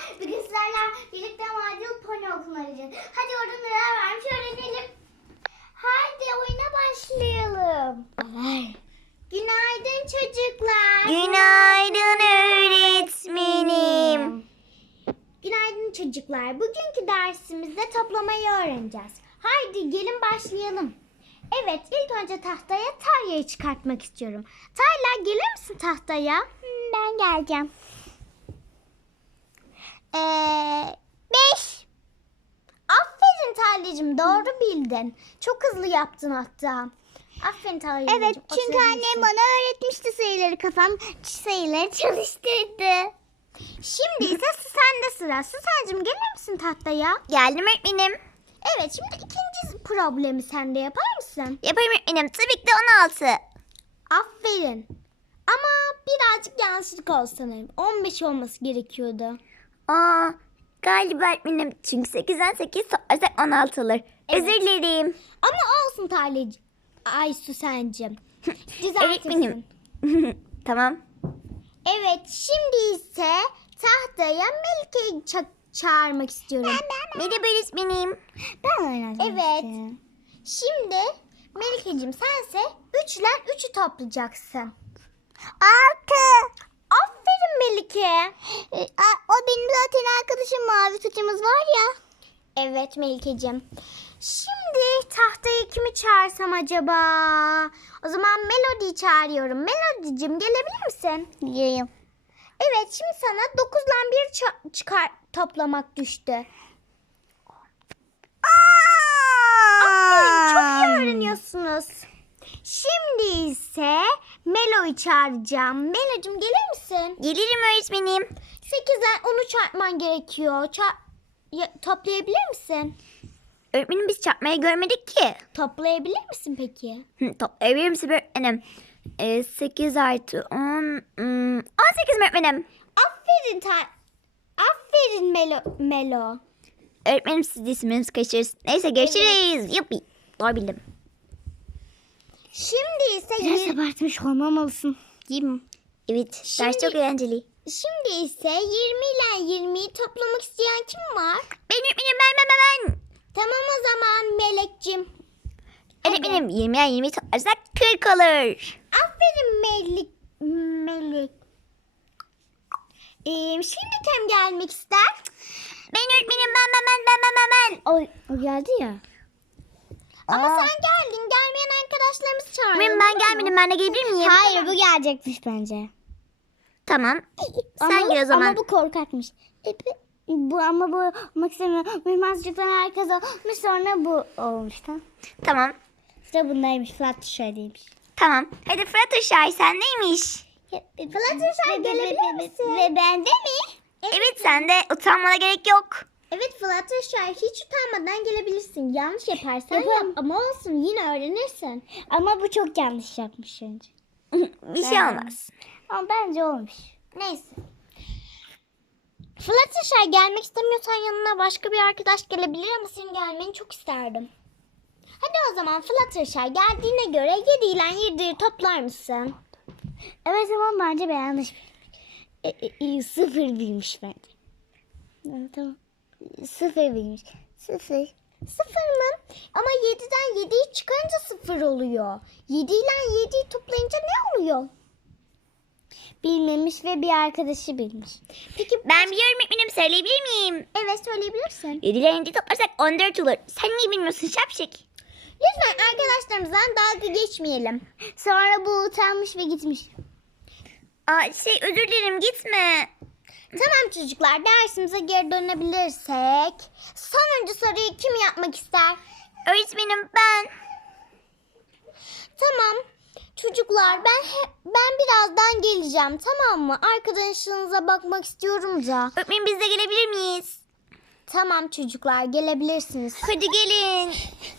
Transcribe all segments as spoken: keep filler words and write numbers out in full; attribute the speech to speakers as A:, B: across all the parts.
A: Bugün sizlerle birlikte macun pony okuluna gideceğiz. Hadi orada neler varmış öğrenelim. Hadi oyuna başlayalım. Günaydın çocuklar.
B: Günaydın öğretmenim.
A: Günaydın çocuklar. Bugünkü dersimizde toplamayı öğreneceğiz. Haydi gelin başlayalım. Evet, ilk önce tahtaya Tarya'yı çıkartmak istiyorum. Tayla, gelir misin tahtaya?
B: Ben geleceğim. Ee, beş.
A: Aferin Talya'cığım, doğru bildin. Çok hızlı yaptın hatta. Aferin Talya'cığım.
B: Evet, çünkü annem bana öğretmişti sayıları, kafam sayıları çalıştırdı.
A: Şimdi ise sende sıra. Susancığım, gelir misin tahtaya?
B: Geldim öğretmenim.
A: Evet, şimdi ikinci problemi sen de yapar mısın?
B: Yaparım öğretmenim. Tabii ki de on altı.
A: Aferin. Ama birazcık yanlışlık oldu sanırım. on beş olması gerekiyordu.
B: Aa, galiba öğretmenim. Çünkü sekizden sekiz toplarsak on altı olur.
A: Evet.
B: Özür dilerim.
A: Ama olsun Talya'cığım. Ay Susancığım.
B: Öğretmenim. Tamam.
A: Evet, şimdi ise tahtaya Melike'yi ça- çağırmak istiyorum.
B: Merhaba öğretmenim. Ben oynayacağım.
A: Evet. Şimdi Melike'cim sense üç ile üçü toplayacaksın.
B: altı.
A: Aferin Melike.
B: O benim zaten arkadaşım, mavi saçımız var ya.
A: Evet Melike'cim. Şimdi tahtaya kimi çağırsam acaba? O zaman Melody'yi çağırıyorum. Melody'cim gelebilir misin?
B: Yiyeyim.
A: Evet, şimdi sana dokuzla bir ça- çıkar toplamak düştü. Aferin, çok iyi öğreniyorsunuz. Şimdi ise Melo'yu çağıracağım. Melo'cum gelir misin?
B: Gelirim öğretmenim.
A: sekizden onu çarpman gerekiyor. Ça- ya- toplayabilir misin?
B: Öğretmenim biz çarpmayı görmedik ki.
A: Toplayabilir misin peki?
B: Hı, toplayabilir misin öğretmenim? Ee, sekiz artı on. Hmm, on sekiz mi öğretmenim?
A: Aferin ta- Aferin Melo. Melo.
B: Öğretmenim siz de isminizi kaçırırsınız. Neyse görüşürüz. Yuppi. Doğru bildim.
A: Şimdi ise
B: Biraz
A: yir-
B: abartmış olmamalısın. Değil mi? Evet.
A: Şimdi-
B: Ders çok eğlenceli.
A: Şimdi ise yirmi ile yirmiyi toplamak isteyen kim var?
B: Ben öğretmenim ben ben ben ben.
A: Tamam o zaman Melek'cim. Hadi.
B: Öğretmenim yirmiye yirmi toplarsak kırk olur.
A: Aferin Melik. Melek. Ee, şimdi kim gelmek ister?
B: Ben öğretmenim ben ben ben ben ben ben ben.
A: O, o geldi ya. Ama
B: Aa.
A: sen geldin. Gelmeyen arkadaşlarımızı çağıralım.
B: Öğretmenim ben gelmedim. Ben de gelebilir miyim?
A: Hayır, bu gelecekmiş bence.
B: Tamam. Sen
A: Ama-
B: gel o zaman.
A: Ama bu korkakmış. E, bu ama bu olmak istemiyor. Mırmazcıktan herkes olmuş, sonra bu olmuş. Tamam.
B: Tamam.
A: Sıra bundaymış. Fluttershy'deymiş.
B: Tamam. Hadi Fluttershy sen neymiş?
A: Fluttershy gelebilir misin? Ve bende mi?
B: Evet sen de utanmana gerek yok.
A: Evet Fluttershy, hiç utanmadan gelebilirsin. Yanlış yaparsan yap ama olsun, yine öğrenirsin. Ama bu çok yanlış yapmış önce.
B: Bir şey
A: Evet.
B: olmaz.
A: Ama bence olmuş. Neyse. Fluttershy, gelmek istemiyorsan yanına başka bir arkadaş gelebilir ama senin gelmeni çok isterdim. Hadi o zaman Fluttershy, geldiğine göre yedi ile yediyi toplar mısın? Evet ama bence ben yanlış. E, e, e, sıfır bilmiş bence. Evet, tamam. Sıfır bilmiş. Sıfır. Sıfır mı? Ama yediden yediyi çıkarınca sıfır oluyor. yedi ile yediyi toplayınca ne oluyor? Bilmemiş ve bir arkadaşı bilmiş. Peki
B: Ben biliyorum öğretmenim, söyleyebilir miyim?
A: evet, söyleyebilirsin.
B: yedi ile yedi toplarsak on dört olur. Sen niye bilmiyorsun şapşik?
A: Lütfen arkadaşlarımızdan dalga geçmeyelim. Sonra bu utanmış ve gitmiş.
B: Aa, şey özür dilerim gitme.
A: Tamam çocuklar, dersimize geri dönebilirsek. Sonuncu soruyu kim yapmak ister?
B: Öğretmenim ben.
A: Tamam. Çocuklar ben he- ben birazdan geleceğim, tamam mı? Arkadaşınıza bakmak istiyorum da.
B: Öğretmenim biz de gelebilir miyiz?
A: Tamam çocuklar, gelebilirsiniz.
B: Hadi gelin.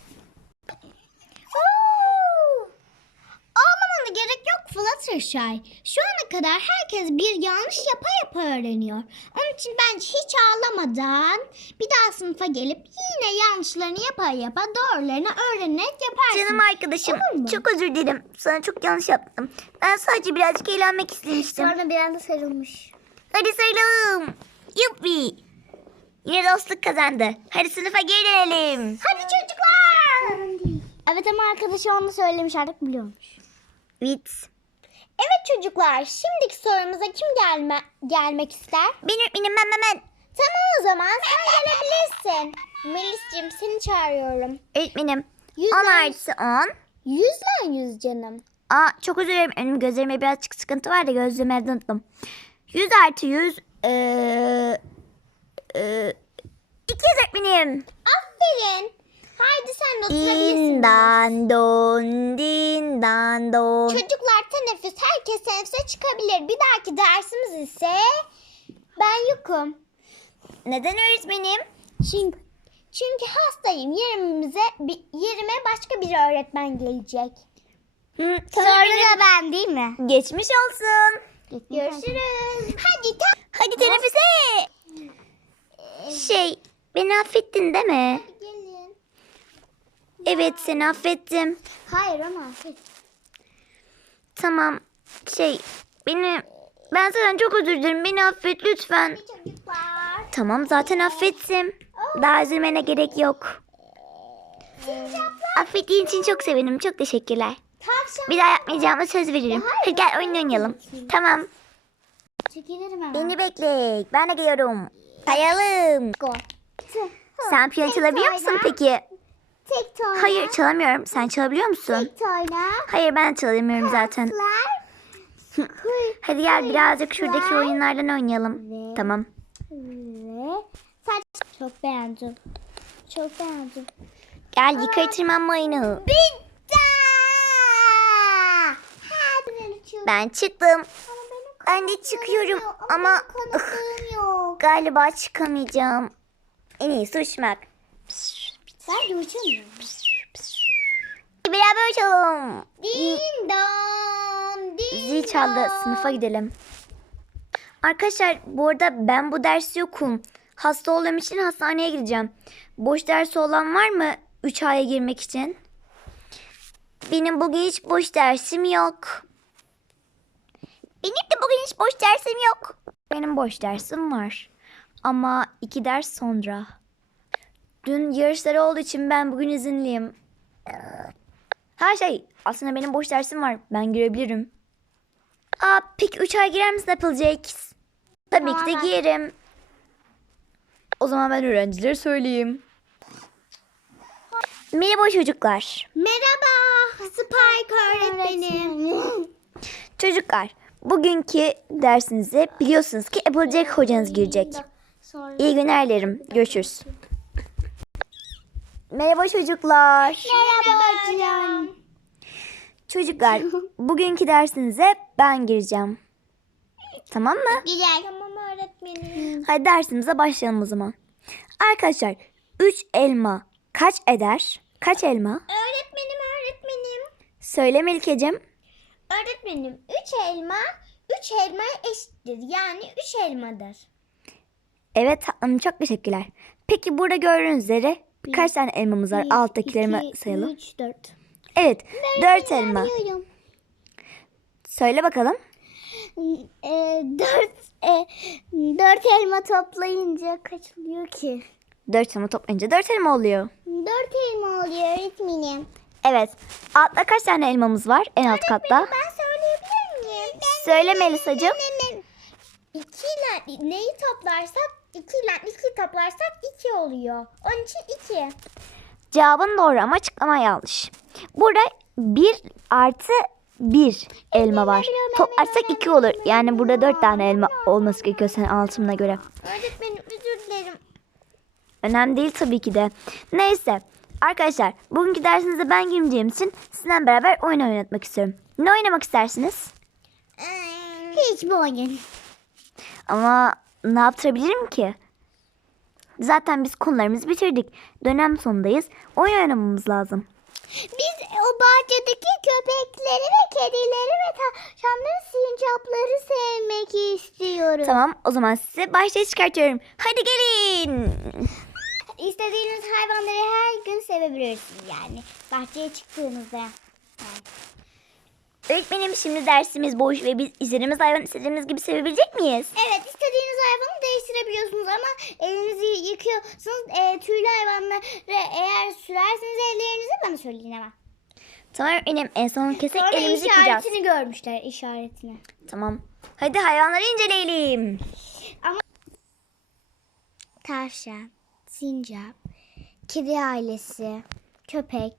A: Oo! Ağlamana gerek yok Fluttershy. Şu ana kadar herkes bir yanlış yapa yapa öğreniyor. Onun için bence hiç ağlamadan bir daha sınıfa gelip yine yanlışlarını yapa yapa doğrularını öğrenerek yaparsın.
B: Canım arkadaşım
A: Olur mu?
B: çok özür dilerim. Sana çok yanlış yaptım. Ben sadece birazcık eğlenmek istemiştim.
A: Sonra bir anda sarılmış.
B: Hadi sarılalım. Yuppi. Yine dostluk kazandı. Hadi sınıfa geri dönelim.
A: Hadi çocuklar. Evet ama arkadaşı onu söylemiş artık biliyormuş.
B: Evet.
A: Evet çocuklar, şimdiki sorumuza kim gelme gelmek ister?
B: Benim benim ben ben ben.
A: Tamam o zaman sen gelebilirsin. Melis'cim seni çağırıyorum.
B: Öğretmenim.
A: Yüzden-
B: on artı on.
A: Yüzden yüz canım.
B: Aa çok özür dilerim. Benim gözlerimde birazcık sıkıntı var da gözlüğümü evde unuttum. yüz artı yüz. Ee, ee, iki yüz öğretmenim.
A: Aferin. Haydi sen de oturabilirsin.
B: Din don din dan don.
A: Çocuklar teneffüs, herkes teneffüse çıkabilir. Bir dahaki dersimiz ise ben yokum.
B: Neden öğretmenim?
A: Çünkü, çünkü hastayım. Yerimize, bi- yerime başka bir öğretmen gelecek.
B: Hı,
A: Sonra da ben değil mi?
B: Geçmiş olsun.
A: Görüşürüz. Hadi ta-
B: Hadi teneffüse. Şey, beni affettin değil mi?
A: gelin.
B: Evet, seni affettim.
A: Hayır ama.
B: Tamam. Şey, beni ben senden çok özür dilerim. Beni affet lütfen.
A: Çocuklar.
B: Tamam, zaten affettim. Daha üzülmene gerek yok. Affettiğin için çok sevindim. Çok teşekkürler.
A: Tavşan.
B: Bir daha yapmayacağıma söz veririm. Hadi gel oyun oynayalım. Tamam.
A: Çekilirim hemen.
B: Beni bekle. Ben de geliyorum. Sayalım.
A: Go.
B: Sen piyano çalabiliyor musun peki?
A: Tek tane.
B: Hayır, çalamıyorum. Sen çalabiliyor musun?
A: Tek tane.
B: Hayır, ben de çalamıyorum zaten.
A: Kızlar.
B: Hadi gel birazcık şuradaki oyunlardan oynayalım. Tamam.
A: Ve saç. Çok beğendim. Çok beğendim.
B: Gel yukarı tırmanma oyunu.
A: Bitti. Hadi
B: Ben çıktım. Ben de çıkıyorum ama
A: kanıtım yok.
B: galiba çıkamayacağım. En iyisi uçmak.
A: Ben de uçamıyorum.
B: Beraber uçalım.
A: Din don. Din
B: Zil çaldı.
A: don.
B: Sınıfa gidelim. Arkadaşlar bu arada ben bu dersi yokum. Hasta olduğum için hastaneye gideceğim. Boş dersi olan var mı üç aya girmek için? Benim bugün hiç boş dersim yok. Benim de bugün hiç boş dersim yok. Benim boş dersim var. Ama iki ders sonra. Dün yarışları olduğu için ben bugün izinliyim. Ha şey aslında benim boş dersim var. Ben girebilirim. Aa peki üç ay girer misin Applejack? Tabii ki de
A: Tamam.
B: girerim. O zaman ben öğrencilere söyleyeyim. Merhaba çocuklar.
A: Merhaba Spike öğretmenim.
B: Çocuklar bugünkü dersinize biliyorsunuz ki Applejack hocanız girecek.
A: Sonra.
B: İyi günler dilerim. Görüşürüz. Merhaba çocuklar.
A: Merhaba hocam.
B: Çocuklar bugünkü dersinize ben gireceğim. Tamam mı?
A: Güzel. Tamam öğretmenim.
B: Hadi dersimize başlayalım o zaman. Arkadaşlar üç elma kaç eder? Kaç elma?
A: Öğretmenim öğretmenim.
B: Söyle Melike'cim.
A: Öğretmenim üç elma üç elmaya eşittir. Yani üç elmadır.
B: Evet tatlım çok teşekkürler. Peki burada gördüğünüz üzere kaç tane elmamız var? Alttakilerimi sayalım.
A: üç, dört.
B: Evet dört elma. Söyle bakalım.
A: E, dört, e, dört elma toplayınca kaç oluyor ki?
B: dört elma toplayınca dört elma oluyor.
A: Dört elma oluyor öğretmenim.
B: Evet. Altta kaç tane elmamız var en alt katta?
A: Ben söyleyebilir miyim?
B: Söyle Melisa'cığım.
A: İki ile neyi toplarsak iki ile iki toplarsak iki oluyor. Onun için iki.
B: Cevabın doğru ama açıklama yanlış. Burada bir artı bir elma var. Toplarsak iki olur. Yani burada dört tane elma olması gerekiyor senin altımına göre.
A: Öğretmenim özür dilerim.
B: Önemli değil tabii ki de. Neyse. Arkadaşlar bugünkü dersinizde ben girmeyeceğim için sizinle beraber oyun oynatmak istiyorum. Ne oynamak istersiniz?
A: Hiçbir oyun.
B: Ama ne yaptırabilirim ki? Zaten biz konularımızı bitirdik. Dönem sonundayız. Oyun oynamamız lazım.
A: Biz o bahçedeki köpekleri ve kedileri ve tavşanları, sincapları sevmek istiyoruz.
B: Tamam o zaman size bahçeye çıkartıyorum. Hadi gelin.
A: İstediğiniz hayvanları her gün sevebilirsiniz yani. Bahçeye çıktığınızda. Yani.
B: Öğretmenim şimdi dersimiz boş ve biz istediğimiz hayvanı istediğimiz gibi sevebilecek miyiz?
A: Evet, istediğiniz hayvanı değiştirebiliyorsunuz ama elinizi yıkıyorsunuz. E, tüylü hayvanları eğer sürerseniz ellerinizi bana söyleyin hemen.
B: Tamam öğretmenim, en son kesek
A: Sonra
B: elimizi yıkayacağız.
A: işaretini görmüşler, işaretini.
B: Tamam. Hadi hayvanları inceleyelim.
A: Tavşan, sincap, kedi ailesi, köpek,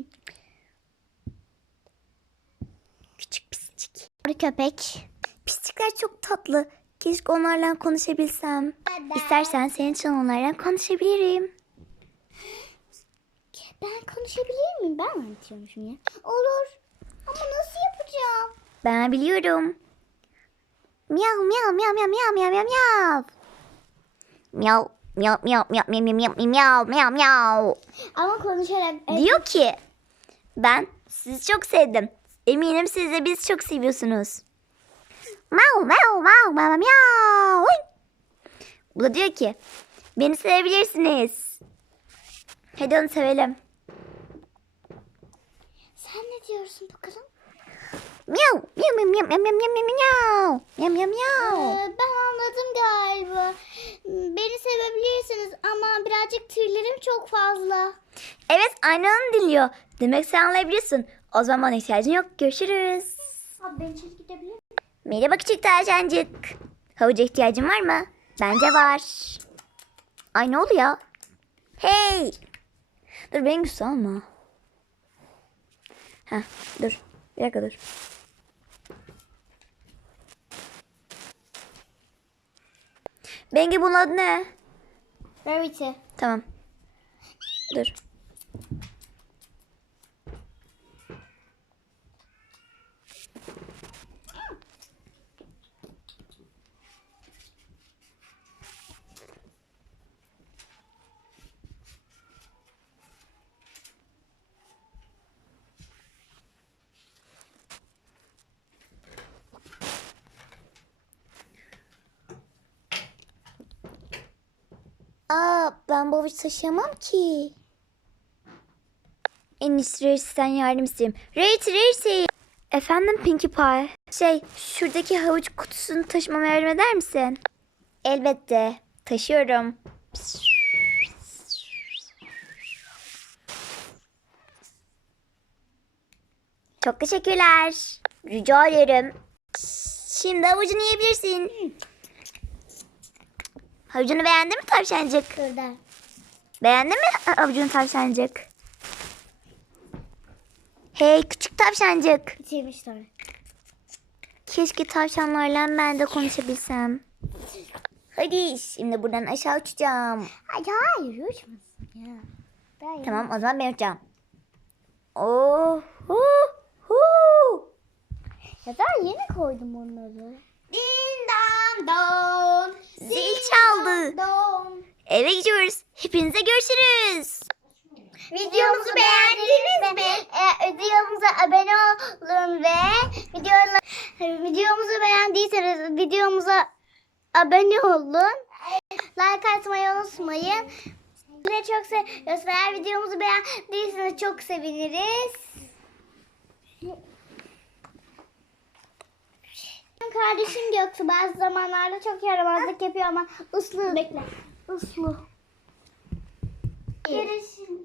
B: Küçük piscik.
A: köpek.
B: Piscikler çok tatlı. Keşke onlarla konuşabilsem. İstersen senin için onlarla konuşabilirim.
A: Ben konuşabilir miyim? Ben mi anlatıyormuşum ya? Olur. Ama nasıl yapacağım?
B: Ben biliyorum. Miyav miyav miyav miyav miyav miyav miyav miyav. Miyav miyav miyav miyav miyav miyav miyav miyav miyav.
A: Ama konuşarak...
B: Diyor ki ben sizi çok sevdim. Eminim siz de bizi çok seviyorsunuz. Miyav miyav miyav miyav miyav. Bu da diyor ki beni sevebilirsiniz. Hadi onu sevelim.
A: Sen ne diyorsun bakalım?
B: Miyav miyav miyav miyav miyav miyav miyav miyav miyav miyav miyav.
A: Ee, ben anladım galiba. Beni sevebilirsiniz ama birazcık tüylerim çok fazla.
B: Evet, aynı onu diliyor. Demek sen anlayabiliyorsun. O zaman bana ihtiyacın yok. Görüşürüz.
A: Abi ben içeri gidebilir miyim?
B: Merhaba küçük tavşancık. Havuca ihtiyacın var mı? Bence var. Ay ne oluyor? Hey. Dur beni güçlü alma. Heh, dur. Bir dakika dur. Bengi bunun adı ne?
A: Rarity.
B: Tamam. Dur. Aa, ben bu avuç taşıyamam ki. En iyisi Rarity'den yardım isteyeyim. Rarity, Rarity. Efendim Pinkie Pie. Şey, şuradaki havuç kutusunu taşımama yardım eder misin? Elbette. Taşıyorum. Çok teşekkürler. Rica ederim. Şimdi havucunu yiyebilirsin. Havucunu beğendin mi tavşancık?
A: Burada.
B: Beğendin mi havucunu tavşancık? Hey küçük tavşancık.
A: Bitirmişler.
B: Keşke tavşanlarla ben de konuşabilsem. Hadi şimdi buradan aşağı uçacağım.
A: Ay, hayır uçmasın ya. Ben
B: Tamam o zaman ben uçacağım. Oh, hu, hu.
A: Ya ben yeni koydum onları. Din dan don.
B: Zil çaldı.
A: Don.
B: Eve gidiyoruz. Hepinize görüşürüz.
A: Videomuzu beğendiniz mi? Ee, videomuza abone olun ve videola, videomuzu beğendiyseniz videomuza abone olun. Like atmayı unutmayın. Sizi çok seviyoruz. Eğer videomuzu beğendiyseniz çok seviniriz. Benim kardeşim Göksu bazı zamanlarda çok yaramazlık yapıyor ama uslu. Bekle. Uslu. Görüşürüz.